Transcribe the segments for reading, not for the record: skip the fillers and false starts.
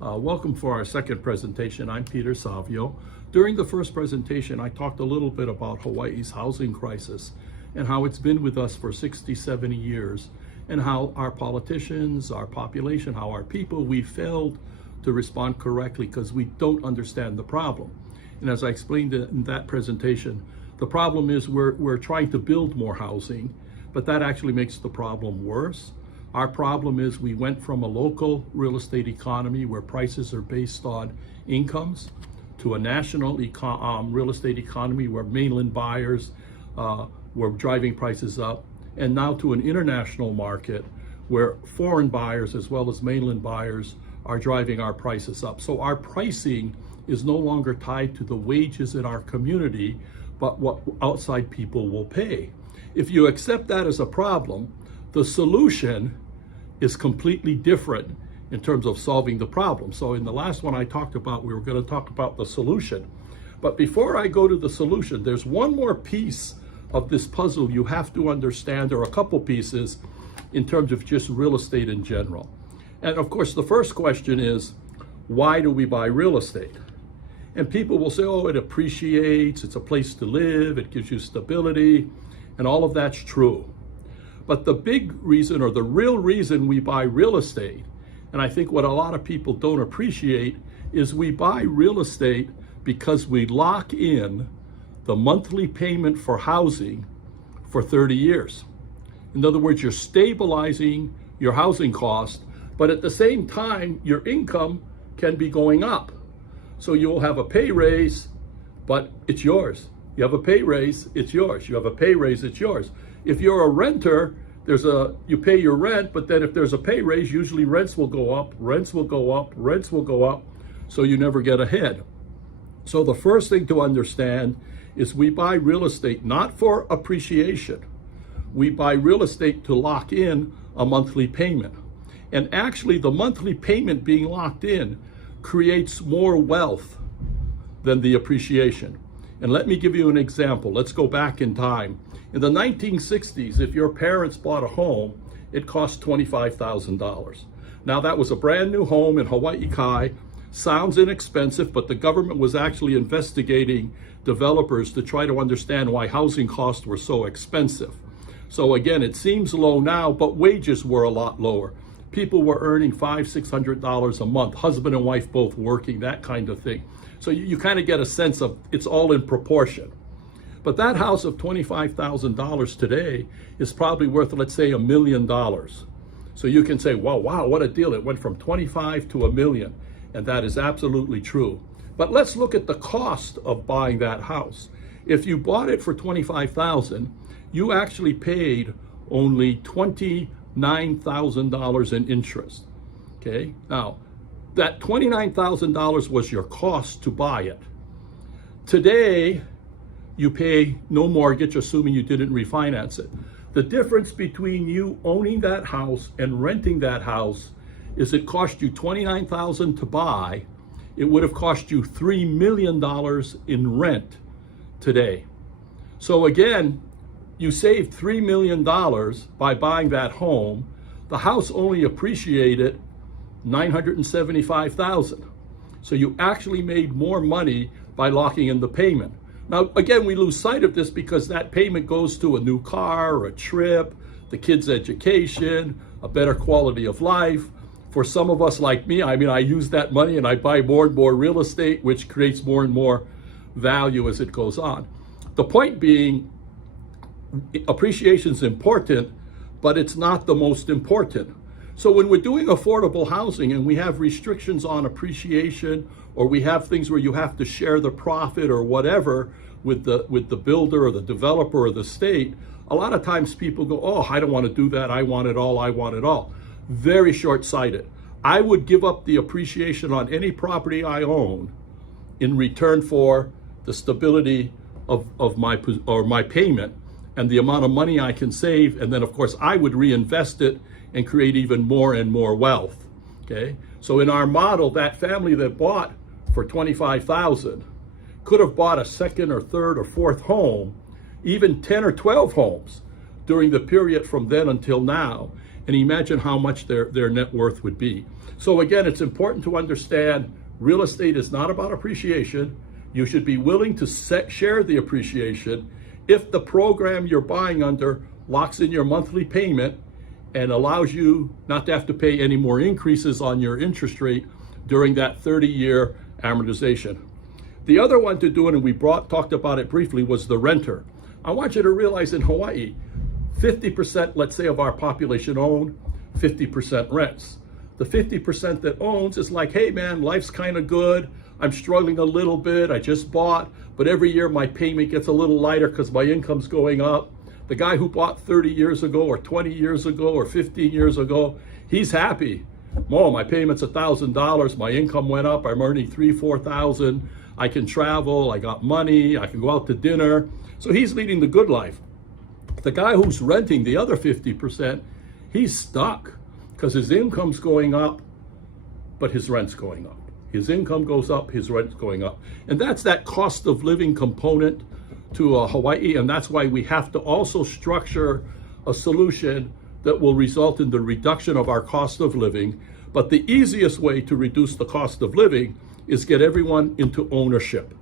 Welcome for our second presentation. I'm Peter Savio. During the first presentation, I talked a little bit about Hawaii's housing crisis and how it's been with us for 60, 70 years, and how our politicians, our population, how our people, we failed to respond correctly because we don't understand the problem. And as I explained in that presentation, the problem is we're trying to build more housing, but that actually makes the problem worse. Our problem is we went from a local real estate economy where prices are based on incomes to a national real estate economy where mainland buyers were driving prices up, and now to an international market where foreign buyers as well as mainland buyers are driving our prices up. So our pricing is no longer tied to the wages in our community, but what outside people will pay. If you accept that as a problem, the solution is completely different in terms of solving the problem. So in the last one I talked about, we were going to talk about the solution. But before I go to the solution, there's one more piece of this puzzle you have to understand, or a couple pieces, in terms of just real estate in general. And of course, the first question is, why do we buy real estate? And people will say, oh, it appreciates, it's a place to live, it gives you stability, and all of that's true. But the big reason, or the real reason we buy real estate, and I think what a lot of people don't appreciate, is we buy real estate because we lock in the monthly payment for housing for 30 years. In other words, you're stabilizing your housing cost, but at the same time, your income can be going up. So you'll have a pay raise, but it's yours. You have a pay raise, it's yours. You have a pay raise, it's yours. If you're a renter, you pay your rent, but then if there's a pay raise, usually rents will go up, rents will go up, rents will go up, so you never get ahead. So the first thing to understand is we buy real estate not for appreciation. We buy real estate to lock in a monthly payment. And actually the monthly payment being locked in creates more wealth than the appreciation. And let me give you an example. Let's go back in time. In the 1960s, if your parents bought a home, it cost $25,000. Now that was a brand new home in Hawaii Kai. Sounds inexpensive, but the government was actually investigating developers to try to understand why housing costs were so expensive. So again, it seems low now, but wages were a lot lower. People were earning $500, $600 a month, husband and wife both working, that kind of thing. So you kind of get a sense of it's all in proportion. But that house of $25,000 today is probably worth, let's say, $1 million. So you can say, wow, what a deal. It went from 25 to $1 million. And that is absolutely true. But let's look at the cost of buying that house. If you bought it for $25,000, you actually paid only $29,000 in interest. Okay, now that $29,000 was your cost to buy it. Today, you pay no mortgage, assuming you didn't refinance it. The difference between you owning that house and renting that house is it cost you $29,000 to buy. It would have cost you $3 million in rent today. So again, you saved $3 million by buying that home. The house only appreciated $975,000. So you actually made more money by locking in the payment. Now, again, we lose sight of this because that payment goes to a new car, a trip, the kids' education, a better quality of life. For some of us like me, I use that money and I buy more and more real estate, which creates more and more value as it goes on. The point being, appreciation is important, but it's not the most important. So when we're doing affordable housing and we have restrictions on appreciation, or we have things where you have to share the profit or whatever with the builder or the developer or the state, a lot of times people go, oh, I don't want to do that. I want it all. I want it all. Very short-sighted. I would give up the appreciation on any property I own in return for the stability of my payment and the amount of money I can save. And then of course I would reinvest it and create even more and more wealth. Okay. So in our model, that family that bought for $25,000 could have bought a second or third or fourth home, even 10 or 12 homes during the period from then until now. and imagine how much their net worth would be. So again, it's important to understand real estate is not about appreciation. You should be willing to share the appreciation if the program you're buying under locks in your monthly payment and allows you not to have to pay any more increases on your interest rate during that 30-year amortization. The other one to do it, and we talked about it briefly, was the renter. I want you to realize in Hawaii, 50%, let's say, of our population own, 50% rents. The 50% that owns is like, hey man, life's kind of good. I'm struggling a little bit. I just bought, but every year my payment gets a little lighter because my income's going up. The guy who bought 30 years ago or 20 years ago or 15 years ago, he's happy. Oh, my payment's $1,000. My income went up. I'm earning $3,000, $4,000. I can travel. I got money. I can go out to dinner. So he's leading the good life. The guy who's renting the other 50%, he's stuck because his income's going up, but his rent's going up. His income goes up, his rent's going up. And that's that cost of living component to Hawaii. And that's why we have to also structure a solution that will result in the reduction of our cost of living. But the easiest way to reduce the cost of living is get everyone into ownership.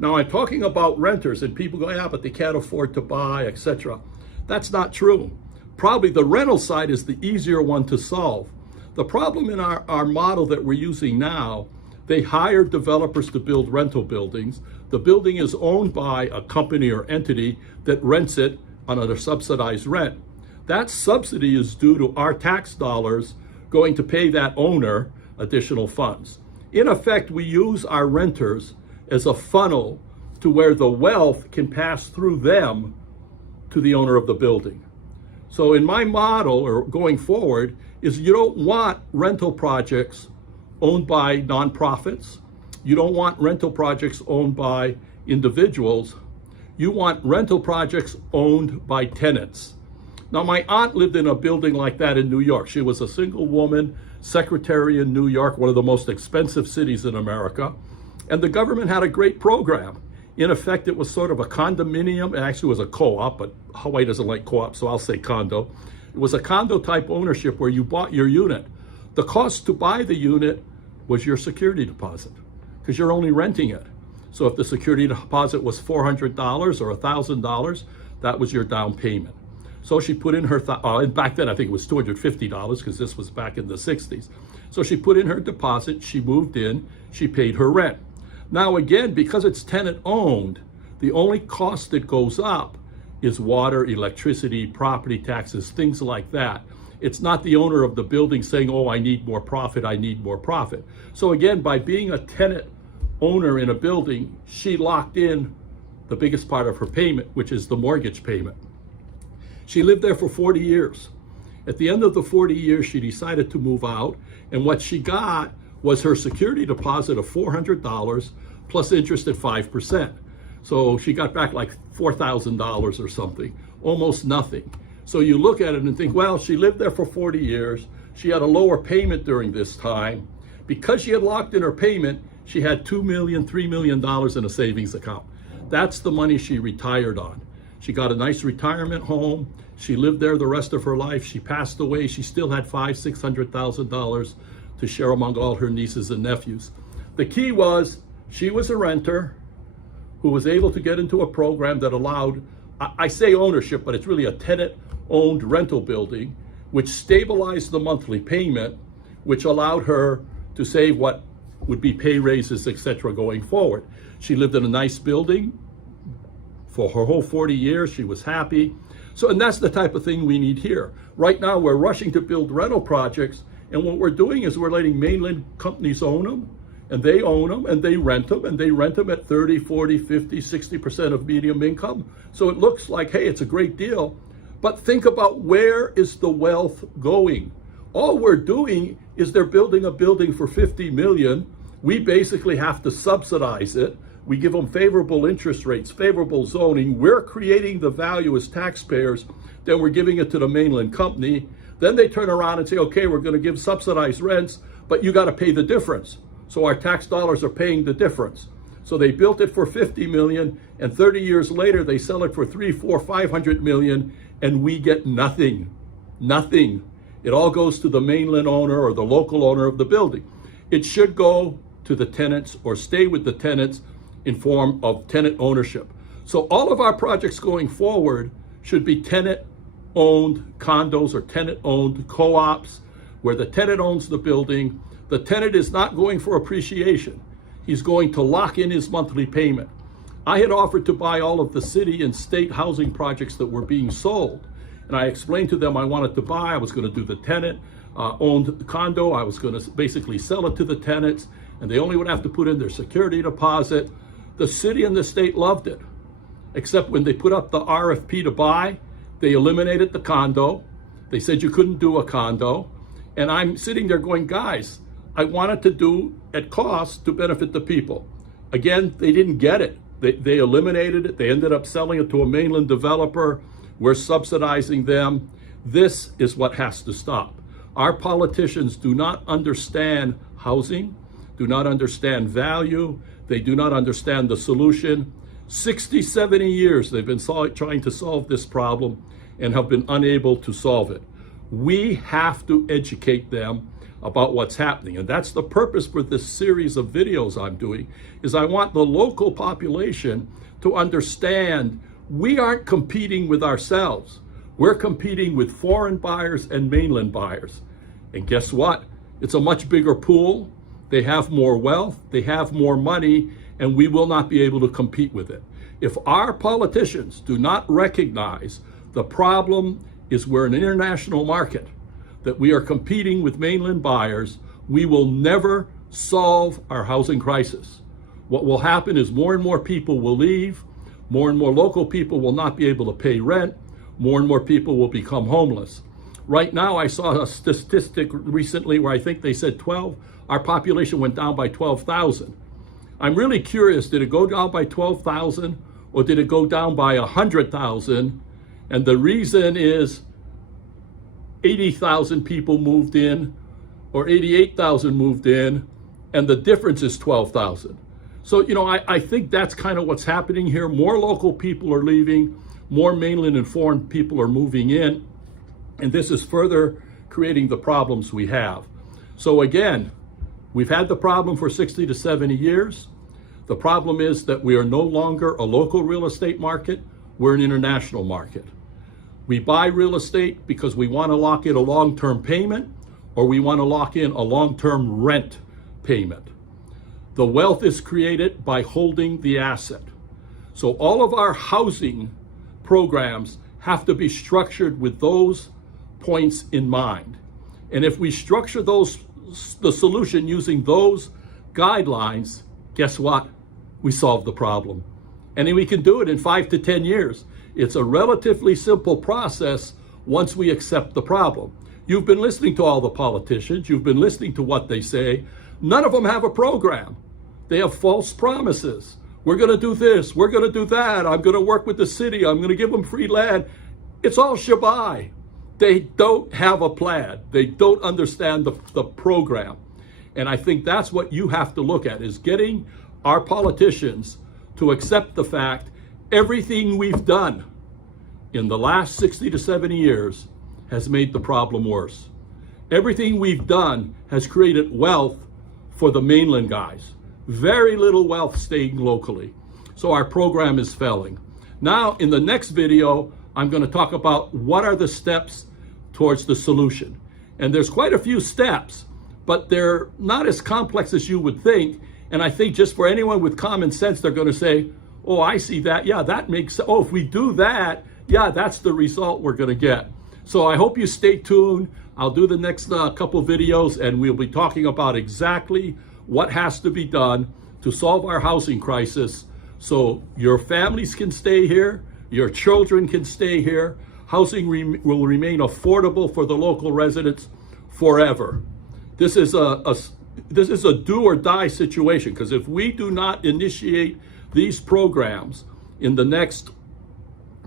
Now I'm talking about renters and people go, yeah, but they can't afford to buy, etc. That's not true. Probably the rental side is the easier one to solve. The problem in our model that we're using now, they hire developers to build rental buildings. The building is owned by a company or entity that rents it on a subsidized rent. That subsidy is due to our tax dollars going to pay that owner additional funds. In effect, we use our renters as a funnel to where the wealth can pass through them to the owner of the building. So in my model, or going forward, is you don't want rental projects owned by nonprofits. You don't want rental projects owned by individuals. You want rental projects owned by tenants. Now, my aunt lived in a building like that in New York. She was a single woman secretary in New York, one of the most expensive cities in America. And the government had a great program. In effect, it was sort of a condominium. It actually was a co-op, but Hawaii doesn't like co-op, so I'll say condo. It was a condo type ownership where you bought your unit. The cost to buy the unit was your security deposit because you're only renting it. So if the security deposit was $400 or $1,000, that was your down payment. So she put in her, and back then I think it was $250 because this was back in the 60s. So she put in her deposit, she moved in, she paid her rent. Now again, because it's tenant owned, the only cost that goes up is water, electricity, property taxes, things like that. It's not the owner of the building saying, oh, I need more profit, I need more profit. So again, by being a tenant owner in a building, she locked in the biggest part of her payment, which is the mortgage payment. She lived there for 40 years. At the end of the 40 years, she decided to move out, and what she got was her security deposit of $400 plus interest at 5%. So she got back like $4,000 or something, almost nothing. So you look at it and think, well, she lived there for 40 years. She had a lower payment during this time. Because she had locked in her payment, she had $2 million, $3 million in a savings account. That's the money she retired on. She got a nice retirement home. She lived there the rest of her life. She passed away. She still had $500,000, $600,000 to share among all her nieces and nephews. The key was she was a renter who was able to get into a program that allowed, I say ownership, but it's really a tenant-owned rental building, which stabilized the monthly payment, which allowed her to save what would be pay raises, etc., going forward. She lived in a nice building for her whole 40 years. She was happy. So, and that's the type of thing we need here. Right now, we're rushing to build rental projects, and what we're doing is we're letting mainland companies own them, and they own them, and they rent them, and they rent them at 30, 40, 50, 60% of median income. So it looks like, hey, it's a great deal. But think about, where is the wealth going? All we're doing is they're building a building for $50 million. We basically have to subsidize it. We give them favorable interest rates, favorable zoning. We're creating the value as taxpayers. Then we're giving it to the mainland company. Then they turn around and say, okay, we're going to give subsidized rents, but you got to pay the difference. So our tax dollars are paying the difference. So they built it for $50 million, and 30 years later, they sell it for $300, $400, $500 million, and we get nothing, nothing. It all goes to the mainland owner or the local owner of the building. It should go to the tenants or stay with the tenants in form of tenant ownership. So all of our projects going forward should be tenant-owned condos or tenant-owned co-ops where the tenant owns the building. The tenant is not going for appreciation. He's going to lock in his monthly payment. I had offered to buy all of the city and state housing projects that were being sold. And I explained to them I wanted to buy, I was going to do the tenant owned condo, I was going to basically sell it to the tenants, and they only would have to put in their security deposit. The city and the state loved it, except when they put up the RFP to buy, they eliminated the condo. They said you couldn't do a condo. And I'm sitting there going, guys, I wanted to do at cost to benefit the people. Again, they didn't get it. They eliminated it. They ended up selling it to a mainland developer. We're subsidizing them. This is what has to stop. Our politicians do not understand housing, do not understand value. They do not understand the solution. 60, 70 years they've been trying to solve this problem and have been unable to solve it. We have to educate them about what's happening. And that's the purpose for this series of videos I'm doing, is I want the local population to understand we aren't competing with ourselves. We're competing with foreign buyers and mainland buyers. And guess what? It's a much bigger pool. They have more wealth, they have more money, and we will not be able to compete with it. If our politicians do not recognize the problem is we're an international market, that we are competing with mainland buyers, we will never solve our housing crisis. What will happen is more and more people will leave, more and more local people will not be able to pay rent, more and more people will become homeless. Right now, I saw a statistic recently where I think they said our population went down by 12,000. I'm really curious, did it go down by 12,000 or did it go down by 100,000? And the reason is 80,000 people moved in or 88,000 moved in, and the difference is 12,000. So, I think that's kind of what's happening here. More local people are leaving, more mainland and foreign people are moving in, and this is further creating the problems we have. So again, we've had the problem for 60 to 70 years. The problem is that we are no longer a local real estate market, we're an international market. We buy real estate because we want to lock in a long-term payment or we want to lock in a long-term rent payment. The wealth is created by holding the asset. So all of our housing programs have to be structured with those points in mind. And if we structure the solution using those guidelines, guess what? We solve the problem. And we can do it in 5 to 10 years. It's a relatively simple process once we accept the problem. You've been listening to all the politicians. You've been listening to what they say. None of them have a program. They have false promises. We're going to do this. We're going to do that. I'm going to work with the city. I'm going to give them free land. It's all shabai. They don't have a plan. They don't understand the program. And I think that's what you have to look at, is getting our politicians to accept the fact everything we've done in the last 60 to 70 years has made the problem worse. Everything we've done has created wealth for the mainland guys. Very little wealth staying locally. So our program is failing. Now, in the next video, I'm going to talk about what are the steps towards the solution. And there's quite a few steps, but they're not as complex as you would think. And I think just for anyone with common sense, they're going to say, oh, I see that. Yeah, that makes sense. Oh, if we do that, yeah, that's the result we're going to get. So I hope you stay tuned. I'll do the next couple videos, and we'll be talking about exactly what has to be done to solve our housing crisis so your families can stay here, your children can stay here, housing will remain affordable for the local residents forever. This is a do or die situation, because if we do not initiate these programs in the next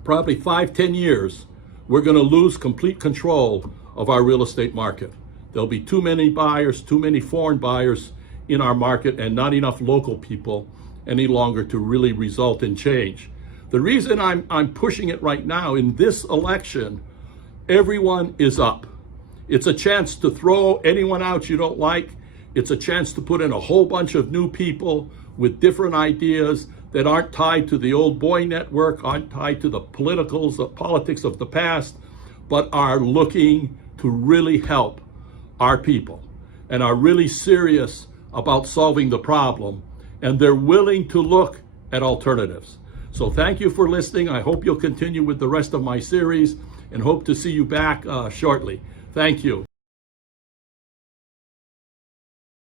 probably 5-10 years, we're going to lose complete control of our real estate market. There'll be too many buyers, too many foreign buyers in our market, and not enough local people any longer to really result in change. The reason I'm pushing it right now, in this election, everyone is up. It's a chance to throw anyone out you don't like. It's a chance to put in a whole bunch of new people with different ideas that aren't tied to the old boy network, aren't tied to the politics of the past, but are looking to really help our people and are really serious about solving the problem, and they're willing to look at alternatives. So thank you for listening. I hope you'll continue with the rest of my series and hope to see you back shortly. Thank you.